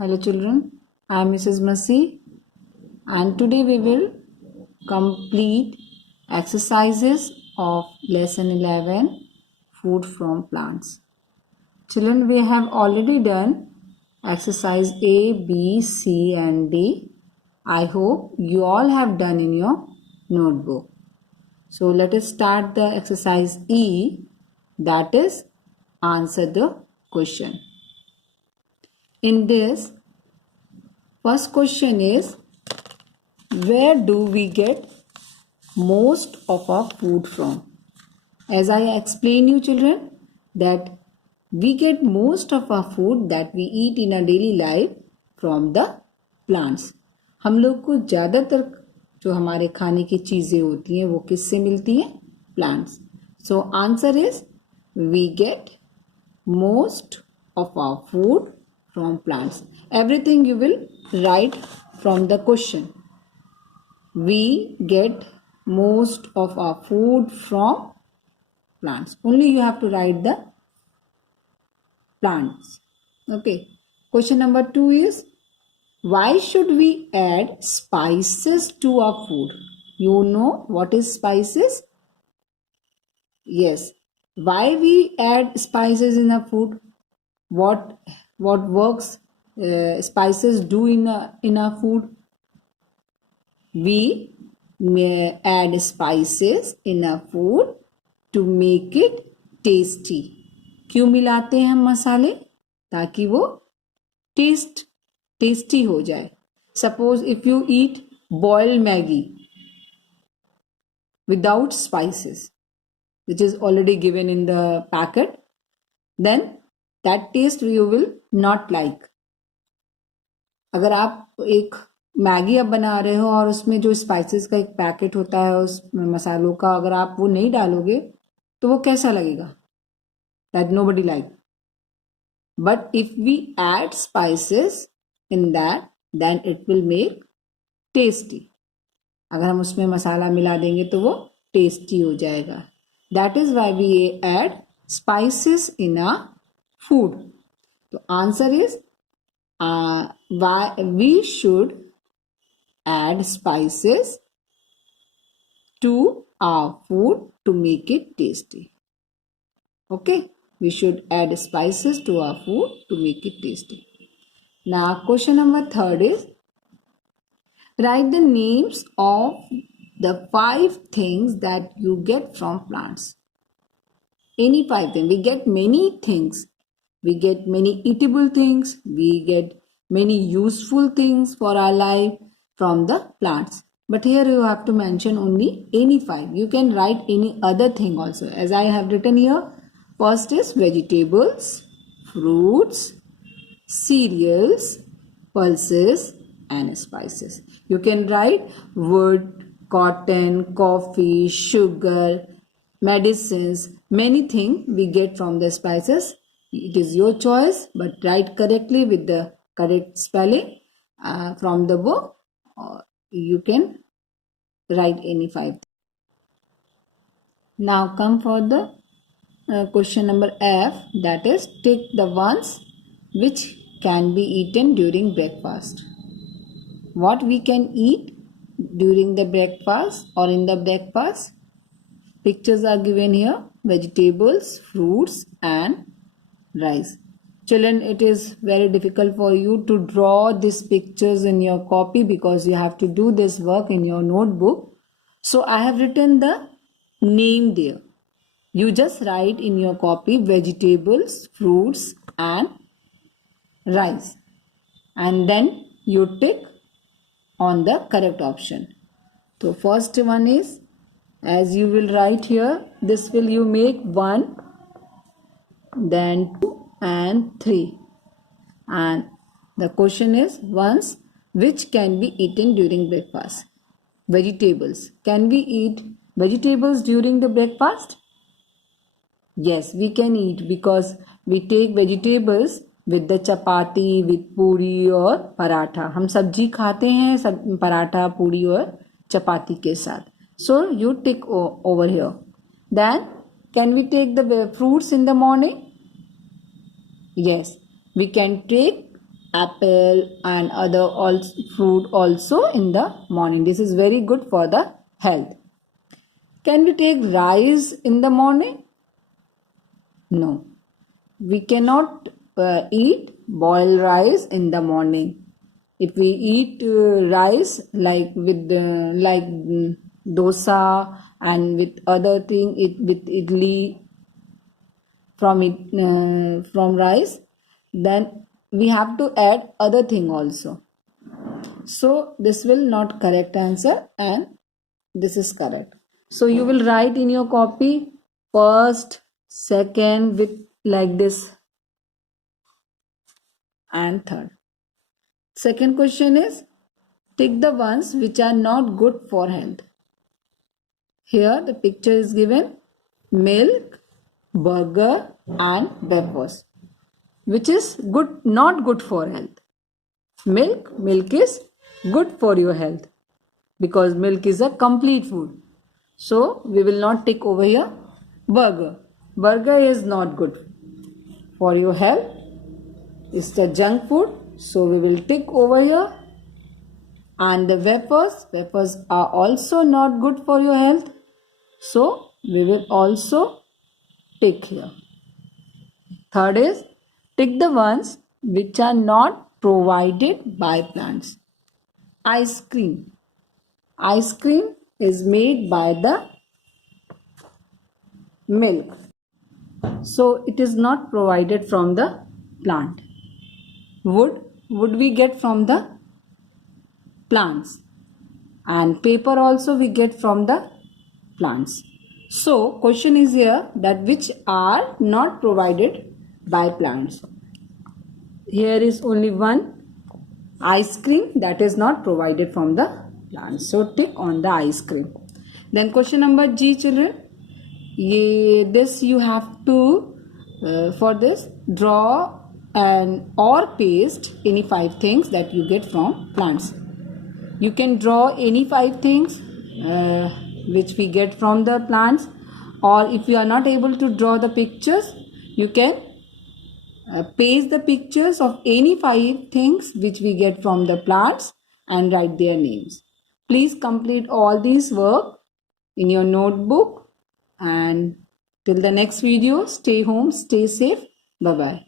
Hello children, I am Mrs. Masi and today we will complete exercises of lesson 11 food from plants. Children, we have already done exercise A, B, C and D. I hope you all have done in your notebook. So let us start the exercise E, that is answer the question. In this, first question is, where do we get most of our food from? As I explain you children that we get most of our food that we eat in our daily life from the plants. हम लोग को ज़्यादातर जो हमारे खाने की चीज़ें होती हैं वो किससे मिलती हैं? Plants. So answer is we get most of our food from plants. Everything you will write from the question. We get most of our food from plants. Only you have to write the plants. Okay. Question number 2 is, why should we add spices to our food? You know what is spices? Yes. Why we add spices in our food? What works spices do in our food? We may add spices in our food to make it tasty. क्यों मिलाते हैं हम मसाले? ताकि वो tasty हो जाए. Suppose if you eat boiled Maggi without spices, which is already given in the packet, then that taste you will not like. अगर आप एक मैगी अब बना रहे हो और उसमें जो स्पाइसेस का एक पैकेट होता है उस मसालों का, अगर आप वो नहीं डालोगे तो वो कैसा लगेगा? That nobody like. But if we add spices in that then it will make tasty. अगर हम उसमें मसाला मिला देंगे तो वो टेस्टी हो जाएगा. That is why we add spices in our food. तो answer is why we should add spices to our food to make it tasty. Okay, we should add spices to our food to make it tasty. Now question number 3 is, write the names of the 5 things that you get from plants. Any 5 things. We get many things. We get many eatable things. We get many useful things for our life from the plants. But here you have to mention only any 5. You can write any other thing also. As I have written here, first is vegetables, fruits, cereals, pulses and spices. You can write wood, cotton, coffee, sugar, medicines, many things we get from the spices. It is your choice, but write correctly with the correct spelling from the book. You can write any 5. Now come for the question number F, that is tick the ones which can be eaten during breakfast. What we can eat during the breakfast or in the breakfast? Pictures are given here: vegetables, fruits and rice. Children, it is very difficult for you to draw these pictures in your copy because you have to do this work in your notebook. So I have written the name there. You just write in your copy vegetables, fruits and rice. And then you tick on the correct option. So first one is, as you will write here, this will you make 1, then 2 and 3. And the question is ones which can be eaten during breakfast. Vegetables. Can we eat vegetables during the breakfast? Yes, we can eat because we take vegetables with the chapati, with puri और पराठा. हम सब्जी खाते हैं पराठा, पूरी और चपाती के साथ. So you tick over here. Then can we take the fruits in the morning? Yes, we can take apple and other fruit also in the morning. This is very good for the health. Can we take rice in the morning? No. We cannot eat boiled rice in the morning. If we eat rice like with dosa and with other thing, with idli from rice, then we have to add other thing also. So this will not correct answer, and this is correct. So you will write in your copy first, second with like this, and third. Second question is, tick the ones which are not good for health. Here the picture is given: milk, burger and wafers. Which is good, not good for health? Milk is good for your health because milk is a complete food. So we will not tick over here. Burger is not good for your health. It's the junk food. So we will tick over here. And the wafers are also not good for your health. So we will also tick here. Third is, tick the ones which are not provided by plants. Ice cream. Ice cream is made by the milk. So it is not provided from the plant. Wood we get from the plants. And paper also we get from the plants. So question is here that which are not provided by plants. Here is only one: ice cream, that is not provided from the plants. So tick on the ice cream. Then question number G, children. This you have to for this draw and or paste any 5 things that you get from plants. You can draw any 5 things which we get from the plants, or if you are not able to draw the pictures, you can paste the pictures of any 5 things which we get from the plants and write their names. Please complete all these work in your notebook, and till the next video, stay home, stay safe. Bye bye.